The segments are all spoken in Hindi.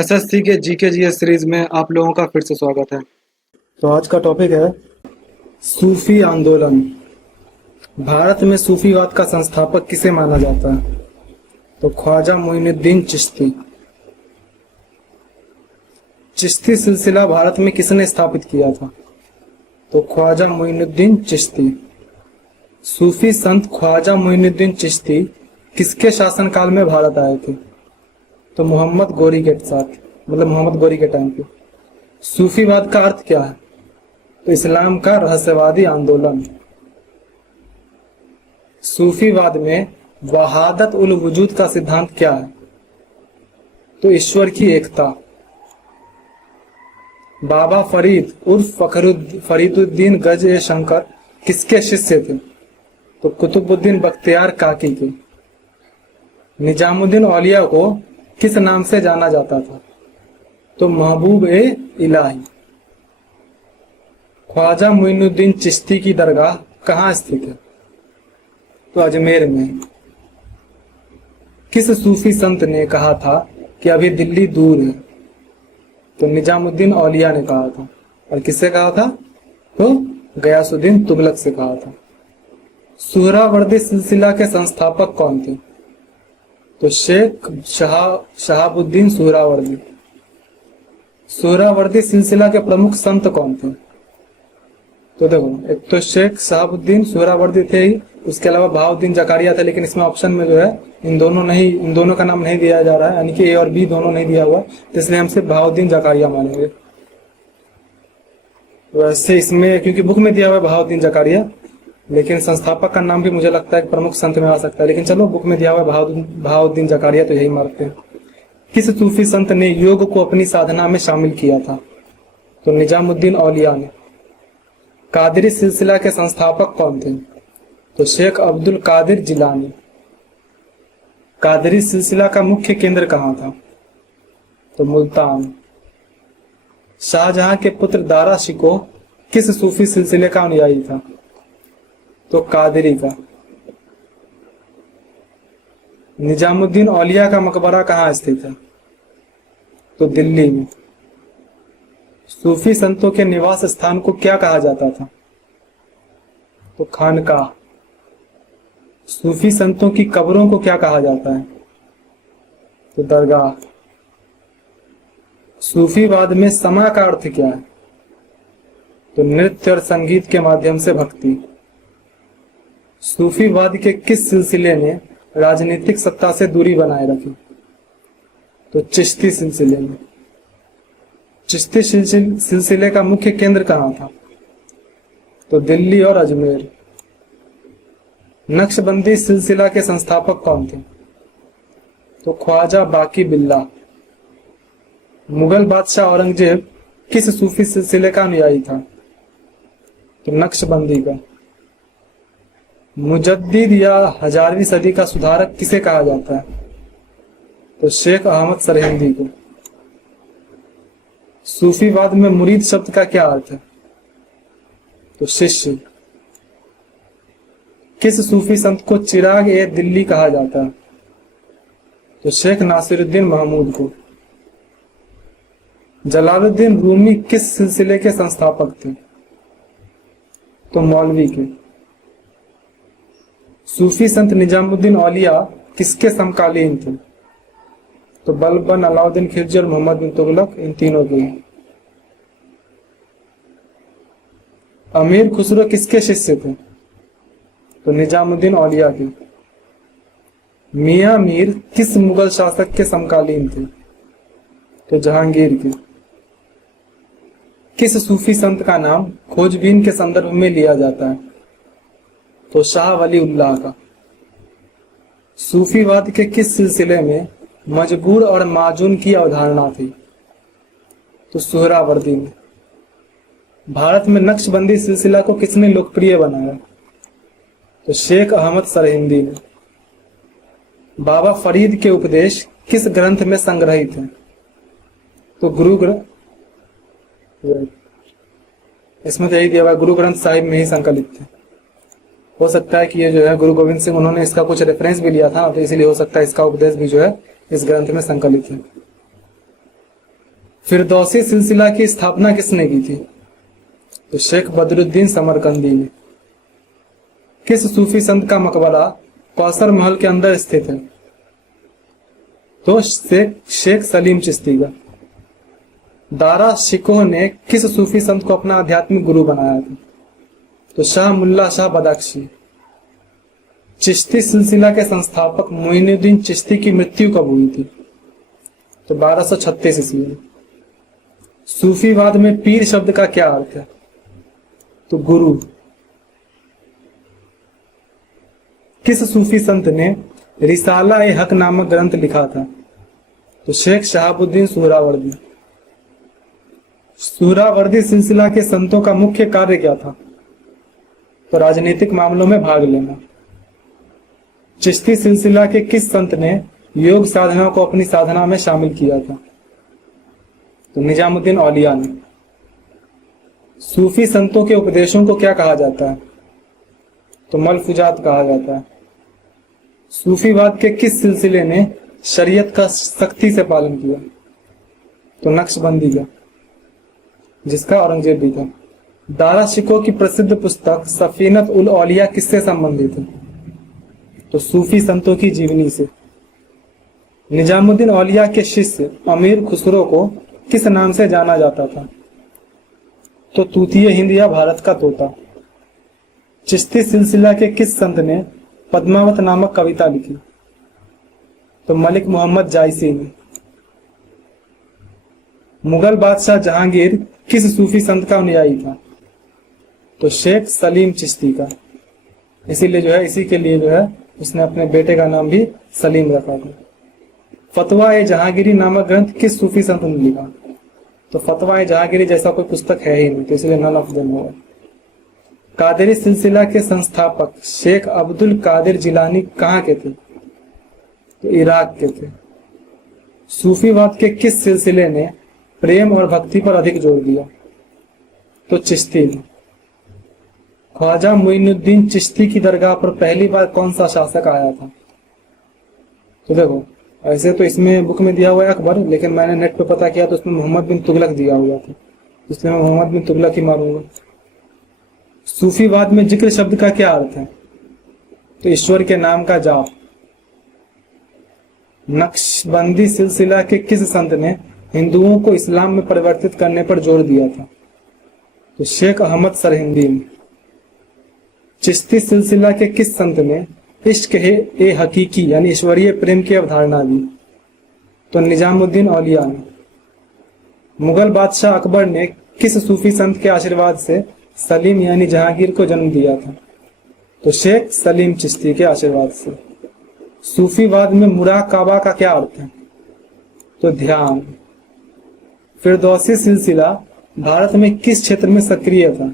एसएससी के जीके जीएस सीरीज में आप लोगों का फिर से स्वागत है। तो आज का टॉपिक है सूफी आंदोलन। भारत में सूफीवाद का संस्थापक किसे माना जाता है? तो ख्वाजा मोइनुद्दीन चिश्ती। चिश्ती सिलसिला भारत में किसने स्थापित किया था? तो ख्वाजा मोइनुद्दीन चिश्ती। सूफी संत ख्वाजा मोइनुद्दीन चिश्ती किसके शासनकाल में भारत आए थे? तो मोहम्मद गोरी के साथ, मतलब मोहम्मद गोरी के टाइम पे। सूफीवाद का अर्थ क्या है? तो इस्लाम का रहस्यवादी आंदोलन। सूफीवाद में वहादत उल वजूद का सिद्धांत क्या है? तो ईश्वर की एकता। बाबा फरीद उर्फ फरीदुद्दीन गज ए शंकर किसके शिष्य थे? तो कुतुबुद्दीन बख्तियार काकी के। निजामुद्दीन औलिया को किस नाम से जाना जाता था? तो महबूब ए इलाही। ख्वाजा मोइनुद्दीन चिश्ती की दरगाह कहाँ स्थित है? तो अजमेर में। किस सूफी संत ने कहा था कि अभी दिल्ली दूर है? तो निजामुद्दीन औलिया ने कहा था। और किससे कहा था? तो गयासुद्दीन तुगलक से कहा था। सुहरावर्दी सिलसिला के संस्थापक कौन थे? तो शेख शहाबुद्दीन सुहरावर्दी। सुहरावर्दी सिलसिला के प्रमुख संत कौन थे? तो देखो, एक तो शेख शहाबुद्दीन सुहरावर्दी थे ही, उसके अलावा बहाउद्दीन जकारिया थे, लेकिन इसमें ऑप्शन में जो है इन दोनों का नाम नहीं दिया जा रहा है, यानी कि ए और बी दोनों नहीं दिया हुआ, तो इसलिए हम सिर्फ बहाउद्दीन जकारिया मानेंगे। वैसे इसमें क्योंकि बुक में दिया हुआ है बहाउद्दीन जकारिया, लेकिन संस्थापक का नाम भी मुझे लगता है प्रमुख संत में आ सकता है, लेकिन चलो बुक में दिया हुआ है बहाउद्दीन जकारिया, तो यही मारते हैं। किस सूफी संत ने योग को अपनी साधना में शामिल किया था? तो निजामुद्दीन औलिया ने। कादरी सिलसिला के संस्थापक कौन थे? तो शेख अब्दुल कादिर जिलानी। कादरी सिलसिला का मुख्य केंद्र कहाँ था? तो मुल्तान। शाहजहां के पुत्र दारा शिकोह किस सूफी सिलसिले का अनुयायी था? तो कादरी का। निजामुद्दीन औलिया का मकबरा कहाँ स्थित है? तो दिल्ली में। सूफी संतों के निवास स्थान को क्या कहा जाता था? तो खानकाह। सूफी संतों की कब्रों को क्या कहा जाता है? तो दरगाह। सूफीवाद में समा का अर्थ क्या है? तो नृत्य और संगीत के माध्यम से भक्ति। सूफीवाद के किस सिलसिले ने राजनीतिक सत्ता से दूरी बनाए रखी? तो चिश्ती सिलसिले में। चिश्ती सिलसिले का मुख्य केंद्र कहाँ था? तो दिल्ली और अजमेर। नक्शबंदी सिलसिला के संस्थापक कौन थे? तो ख्वाजा बाकी बिल्ला। मुगल बादशाह औरंगजेब किस सूफी सिलसिले का अनुयायी था? तो नक्शबंदी का। मुजद्दिद या 1000वीं सदी का सुधारक किसे कहा जाता है? तो शेख अहमद सरहिंदी को। सूफीवाद में मुरीद शब्द का क्या अर्थ है? तो शिष्य। किस सूफी संत को चिराग ए दिल्ली कहा जाता है? तो शेख नासिरुद्दीन महमूद को। जलालुद्दीन रूमी किस सिलसिले के संस्थापक थे? तो मौलवी के। सूफी संत निजामुद्दीन औलिया किसके समकालीन थे? तो बलबन, अलाउद्दीन खिलजी और मोहम्मद बिन तुगलक, इन तीनों के। अमीर खुसरो किसके शिष्य थे? तो निजामुद्दीन औलिया के। मियां मीर किस मुगल शासक के समकालीन थे? तो जहांगीर के। किस सूफी संत का नाम खोजबीन के संदर्भ में लिया जाता है? तो शाह वली उल्लाह का। सूफीवाद के किस सिलसिले में मजबूर और माजून की अवधारणा थी? तो सुहरावर्दी में। भारत में नक्शबंदी सिलसिला को किसने लोकप्रिय बनाया? तो शेख अहमद सरहिंदी ने। बाबा फरीद के उपदेश किस ग्रंथ में संग्रहित हैं? तो गुरु ग्रंथ, इसमें तो यही दिया हुआ गुरु ग्रंथ साहिब में ही संकलित थे। हो सकता है कि ये जो है गुरु गोविंद सिंह, उन्होंने इसका कुछ रेफरेंस भी लिया था, तो इसीलिए हो सकता है इसका उपदेश भी जो है इस ग्रंथ में संकलित है। फिरदौसी सिलसिला की स्थापना किसने की थी? तो शेख बदरुद्दीन समरकंदी ने। किस सूफी संत का मकबरा कौसर महल के अंदर स्थित है? तो शेख सलीम चिश्ती का। दारा शिकोह ने किस सूफी संत को अपना आध्यात्मिक गुरु बनाया था? तो शाह मुल्ला शाह बदाख्शी। चिश्ती सिलसिला के संस्थापक मोइनुद्दीन चिश्ती की मृत्यु कब हुई थी? तो 1236 ईस्वी में। सूफीवाद में पीर शब्द का क्या अर्थ है? तो गुरु। किस सूफी संत ने रिसाला ए हक नामक ग्रंथ लिखा था? तो शेख शहाबुद्दीन सुहरावर्दी। सुहरावर्दी सिलसिला के संतों का मुख्य कार्य क्या था? तो राजनीतिक मामलों में भाग लेना। चिश्ती सिलसिला के किस संत ने योग साधना को अपनी साधना में शामिल किया था? तो निजामुद्दीन औलिया ने। सूफी संतों के उपदेशों को क्या कहा जाता है? तो मलफुजात कहा जाता है। सूफीवाद के किस सिलसिले ने शरीयत का सख्ती से पालन किया? तो नक्शबंदी का, जिसका औरंगजेब भी था। दारा शिकोह की प्रसिद्ध पुस्तक सफीनत उल औलिया किससे संबंधित है? तो सूफी संतों की जीवनी से। निजामुद्दीन औलिया के शिष्य अमीर खुसरो को किस नाम से जाना जाता था? तो तूतीय हिंद या भारत का तोता। चिश्ती सिलसिला के किस संत ने पद्मावत नामक कविता लिखी? तो मलिक मोहम्मद जायसी ने। मुगल बादशाह जहांगीर किस सूफी संत का अनुयायी था? तो शेख सलीम चिश्ती का। इसीलिए जो है, इसी के लिए जो है उसने अपने बेटे का नाम भी सलीम रखा था। फतवा ए जहांगीरी नामक ग्रंथ किस सूफी संत ने लिखा? तो फतवा ए जहांगीरी जैसा कोई पुस्तक है ही नहीं, तो इसलिए नन ऑफ देम होगा। कादरी सिलसिला के संस्थापक शेख अब्दुल कादिर जिलानी कहाँ के थे? तो इराक के थे। सूफीवाद के किस सिलसिले ने प्रेम और भक्ति पर अधिक जोर दिया? तो चिश्ती ने। ख्वाजा मोइनुद्दीन चिश्ती की दरगाह पर पहली बार कौन सा शासक आया था? तो देखो, ऐसे तो इसमें बुक में दिया हुआ है अकबर, लेकिन मैंने नेट पे पता किया तो उसमें मोहम्मद बिन तुगलक दिया हुआ था, इसलिए मैं मोहम्मद बिन तुगलक ही मारूंगा। सूफीवाद में जिक्र शब्द का क्या अर्थ है? तो ईश्वर के नाम का जाप। नक्शबंदी सिलसिला के किस संत ने हिंदुओं को इस्लाम में परिवर्तित करने पर जोर दिया था? तो शेख अहमद सरहिंदी ने। चिश्ती सिलसिला के किस संत ने इश्क है ए हकीकी यानी ईश्वरीय प्रेम की अवधारणा दी? तो निजामुद्दीन औलिया ने। मुगल बादशाह अकबर ने किस सूफी संत के आशीर्वाद से सलीम यानी जहांगीर को जन्म दिया था? तो शेख सलीम चिश्ती के आशीर्वाद से। सूफीवाद में मुराकाबा का क्या अर्थ है? तो ध्यान। फिरदौसी सिलसिला भारत में किस क्षेत्र में सक्रिय था?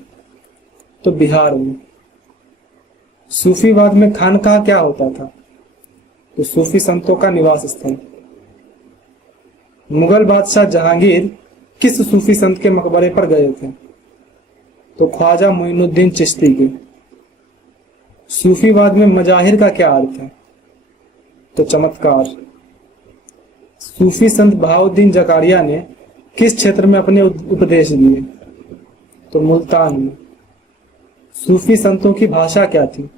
तो बिहार में। सूफीवाद में खानकाह क्या होता था? तो सूफी संतों का निवास स्थल। मुगल बादशाह जहांगीर किस सूफी संत के मकबरे पर गए थे? तो ख्वाजा मोइनुद्दीन चिश्ती के। सूफीवाद में मजाहिर का क्या अर्थ है? तो चमत्कार। सूफी संत बहाउद्दीन जकारिया ने किस क्षेत्र में अपने उपदेश दिए? तो मुल्तान में। सूफी संतों की भाषा क्या थी?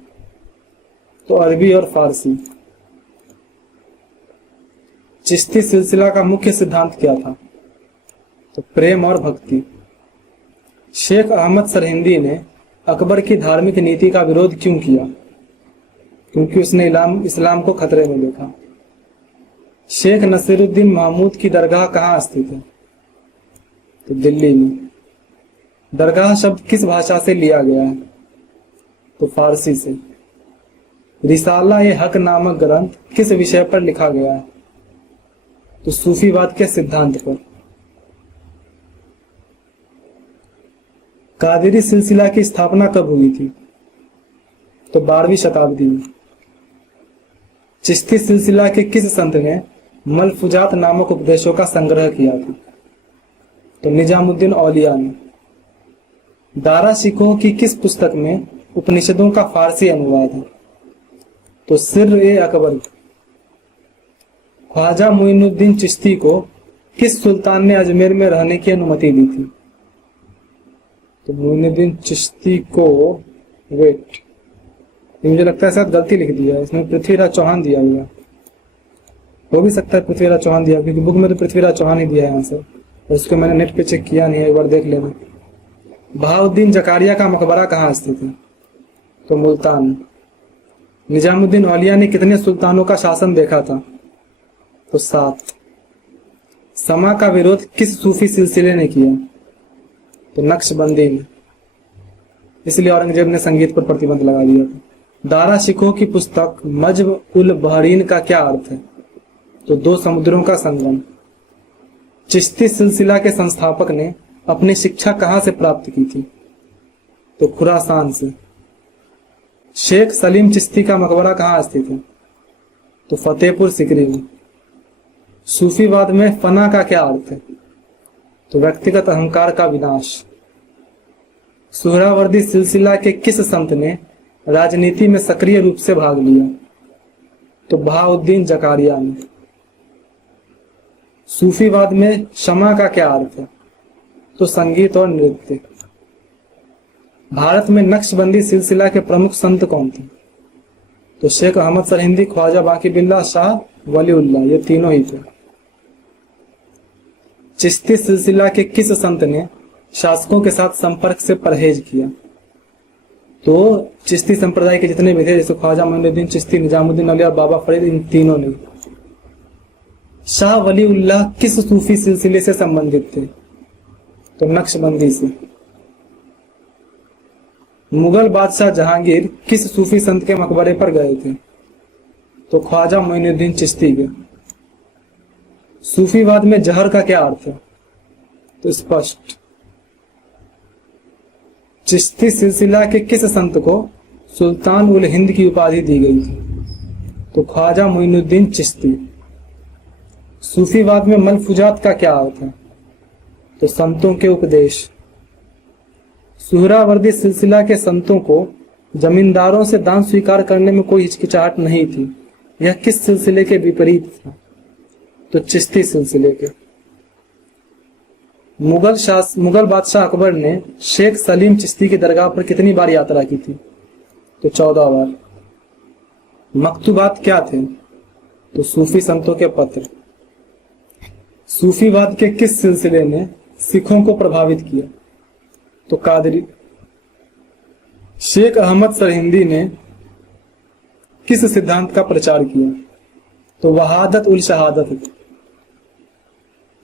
तो अरबी और फारसी। चिश्ती सिलसिला का मुख्य सिद्धांत क्या था? तो प्रेम और भक्ति। शेख अहमद सरहिंदी ने अकबर की धार्मिक नीति का विरोध क्यों किया? क्योंकि उसने इस्लाम को खतरे में देखा। शेख नसीरुद्दीन महमूद की दरगाह कहाँ स्थित है? तो दिल्ली में। दरगाह शब्द किस भाषा से लिया गया है? तो फारसी से। रिसाला ए हक नामक ग्रंथ किस विषय पर लिखा गया है? तो सूफीवाद के सिद्धांत पर। कादिरी सिलसिला की स्थापना कब हुई थी? तो 12वीं शताब्दी में। चिश्ती सिलसिला के किस संत ने मलफुजात नामक उपदेशों का संग्रह किया था? तो निजामुद्दीन औलिया ने। दारा शिकोह की किस पुस्तक में उपनिषदों का फारसी अनुवाद है? तो सिर ए अकबर। ख्वाजा मोइनुद्दीन चिश्ती को किस सुल्तान ने अजमेर में रहने की अनुमति दी थी? तो मोइनुद्दीन चिश्ती को, वेट, ये मुझे लगता है शायद गलती लिख दिया है, इसमें पृथ्वीराज चौहान दिया हुआ, हो भी सकता है पृथ्वीराज चौहान दिया, क्योंकि बुक में तो पृथ्वीराज चौहान ही दिया है आंसर, और उसको मैंने नेट पे चेक किया नहीं है, एक बार देख लेना। बहाउद्दीन जकारिया का मकबरा कहाँ स्थित है? तो मुल्तान। निजामुद्दीन औलिया ने कितने सुल्तानों का शासन देखा था? तो 7। समा का विरोध किस सूफी सिलसिले ने किया? तो नक्शबंदी ने, इसलिए औरंगजेब ने संगीत पर प्रतिबंध लगा दिया था। दारा शिकोह की पुस्तक मज्ब उल बहरीन का क्या अर्थ है? तो 2 समुद्रों का संगम। चिश्ती सिलसिला के संस्थापक ने अपनी शिक्षा कहां से प्राप्त की थी? तो खुरासान से। शेख सलीम चिश्ती का मकबरा कहां स्थित है? तो फतेहपुर सिकरी में। सूफीवाद में फना का क्या अर्थ है? तो व्यक्तिगत अहंकार का विनाश। सुहरावर्दी सिलसिला के किस संत ने राजनीति में सक्रिय रूप से भाग लिया? तो बहाउद्दीन जकारिया ने। सूफीवाद में शमा का क्या अर्थ है? तो संगीत और नृत्य। भारत में नक्शबंदी सिलसिला के प्रमुख संत कौन थे? तो शेख अहमद सरहिंदी, ख्वाजा बाकी बिल्ला, शाह वलीउल्लाह, ये तीनों ही थे। चिश्ती सिलसिला के किस संत ने शासकों के साथ संपर्क से परहेज किया? तो चिश्ती संप्रदाय के जितने भी थे, जैसे ख्वाजा मोइनुद्दीन चिश्ती, निजामुद्दीन औलिया, बाबा फरीद, इन तीनों ने। शाह वलीउल्लाह किस सूफी सिलसिले से संबंधित थे? तो नक्शबंदी से। मुगल बादशाह जहांगीर किस सूफी संत के मकबरे पर गए थे? तो ख्वाजा मोइनुद्दीन चिश्ती के। सूफीवाद में जहर का क्या अर्थ है? तो स्पष्ट। चिश्ती सिलसिला के किस संत को सुल्तान उल हिंद की उपाधि दी गई थी? तो ख्वाजा मोइनुद्दीन चिश्ती। सूफीवाद में मलफूजात का क्या अर्थ है? तो संतों के उपदेश। सुहरावर्दी सिलसिला के संतों को जमींदारों से दान स्वीकार करने में कोई हिचकिचाहट नहीं थी, यह किस सिलसिले के विपरीत था? तो चिश्ती सिलसिले के। मुगल बादशाह अकबर ने शेख सलीम चिश्ती की दरगाह पर कितनी बार यात्रा की थी? तो 14 बार। मकतूबात क्या थे? तो सूफी संतों के पत्र। सूफीवाद के किस सिलसिले ने सिखों को प्रभावित किया? तो कादरी। शेख अहमद सरहिंदी ने किस सिद्धांत का प्रचार किया? तो वहादत उल शहादत।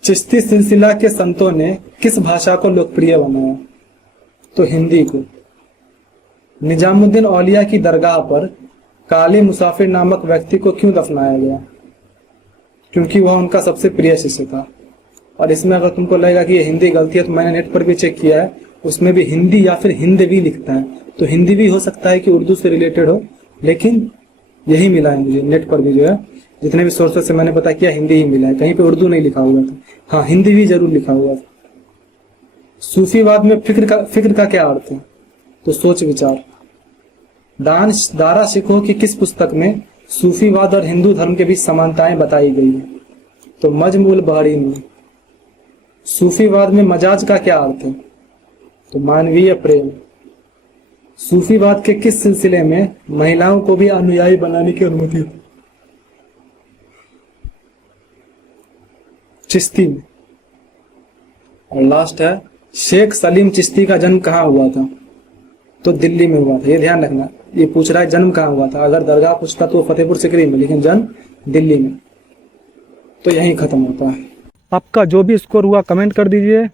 चिश्ती सिलसिला के संतों ने किस भाषा को लोकप्रिय बनाया? तो हिंदी को। निजामुद्दीन औलिया की दरगाह पर काली मुसाफिर नामक व्यक्ति को क्यों दफनाया गया? क्योंकि वह उनका सबसे प्रिय शिष्य था। और इसमें अगर तुमको लगेगा कि ये हिंदी गलती है, तो मैंने नेट पर भी चेक किया है, उसमें भी हिंदी या फिर हिंदवी लिखता है, तो हिंदी भी हो सकता है कि उर्दू से रिलेटेड हो, लेकिन यही मिला है मुझे नेट पर भी, जो है जितने भी सोर्सेस से मैंने पता किया हिंदी ही मिला है, कहीं पे उर्दू नहीं लिखा हुआ था। हाँ, हिंदी भी जरूर लिखा हुआ था। सूफीवाद में फिक्र का क्या अर्थ है? तो सोच विचार। दारा शिकोह की किस पुस्तक में सूफीवाद और हिंदू धर्म के बीच समानताएं बताई गई है? तो मज्ब उल बहरीन में। सूफीवाद में मजाज का क्या अर्थ है? तो मानवीय प्रेम। सूफीवाद के किस सिलसिले में महिलाओं को भी अनुयायी बनाने की अनुमति है? चिश्ती में। और लास्ट है, शेख सलीम चिश्ती का जन्म कहाँ हुआ था? तो दिल्ली में हुआ था। ये ध्यान रखना, ये पूछ रहा है जन्म कहाँ हुआ था, अगर दरगाह पूछता तो फतेहपुर सिकरी में, लेकिन जन्म दिल्ली में। तो यहीं खत्म होता है। आपका जो भी स्कोर हुआ कमेंट कर दीजिए,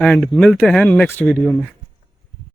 एंड मिलते हैं नेक्स्ट वीडियो में।